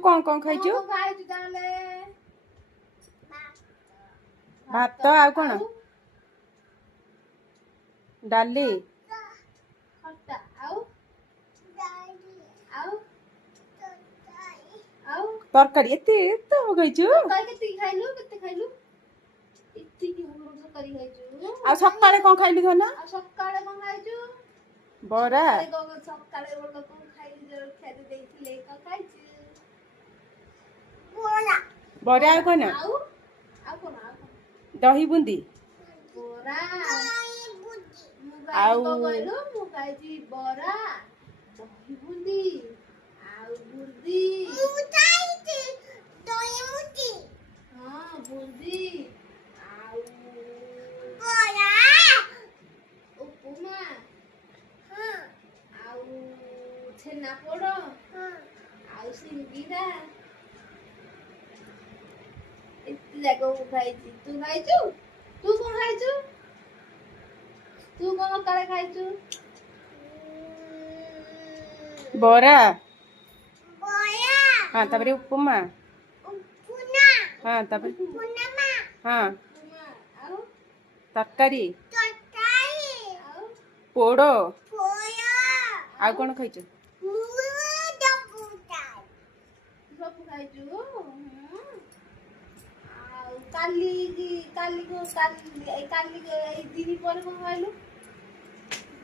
କଣ ଖାଇଛୁ? ଭାତ ଆଉ କଣ? ଡାଲି ତରକାରୀ ଏତେ ଏତେ ଖାଇଛୁ? ଆଉ ସକାଳେ କଣ ଖାଇଲୁ ଧନ? ବରା ବରା ଆଉ କଣ? ଦହି ବୁନ୍ଦି ଆଉ ମୁଁ ଖାଇଛି ବରା ଦହି ବୁନ୍ଦି ଆଉ ବୁନ୍ଦି ହଁ ବୁନ୍ଦି ଆଉ ବରା ଉପମା ଆଉ ଛେନାପୋଡ଼ ଆଉ ସିଙ୍ଗିଡ଼ା ଏତେ ଯାକ ମୁଁ ଖାଇଛି। ତୁ ଖାଇଛୁ? ତୁ କଣ ଖାଇଛୁ? ତୁ କଣ କାଳେ ଖାଇଛୁ? ବରା ହଁ ତାପରେ ଉପମା ହଁ ତାପରେ ହଁ ତରକାରୀ ପୋଡ଼ ଆଉ କଣ ଖାଇଛୁ? ସବୁ ଖାଇଛୁ? ଆଉ କାଲି କାଲି ଏଇ ଦିନି ପରେ କଣ ଖାଇଲୁ?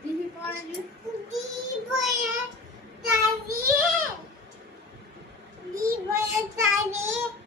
ଦିନି ପରେ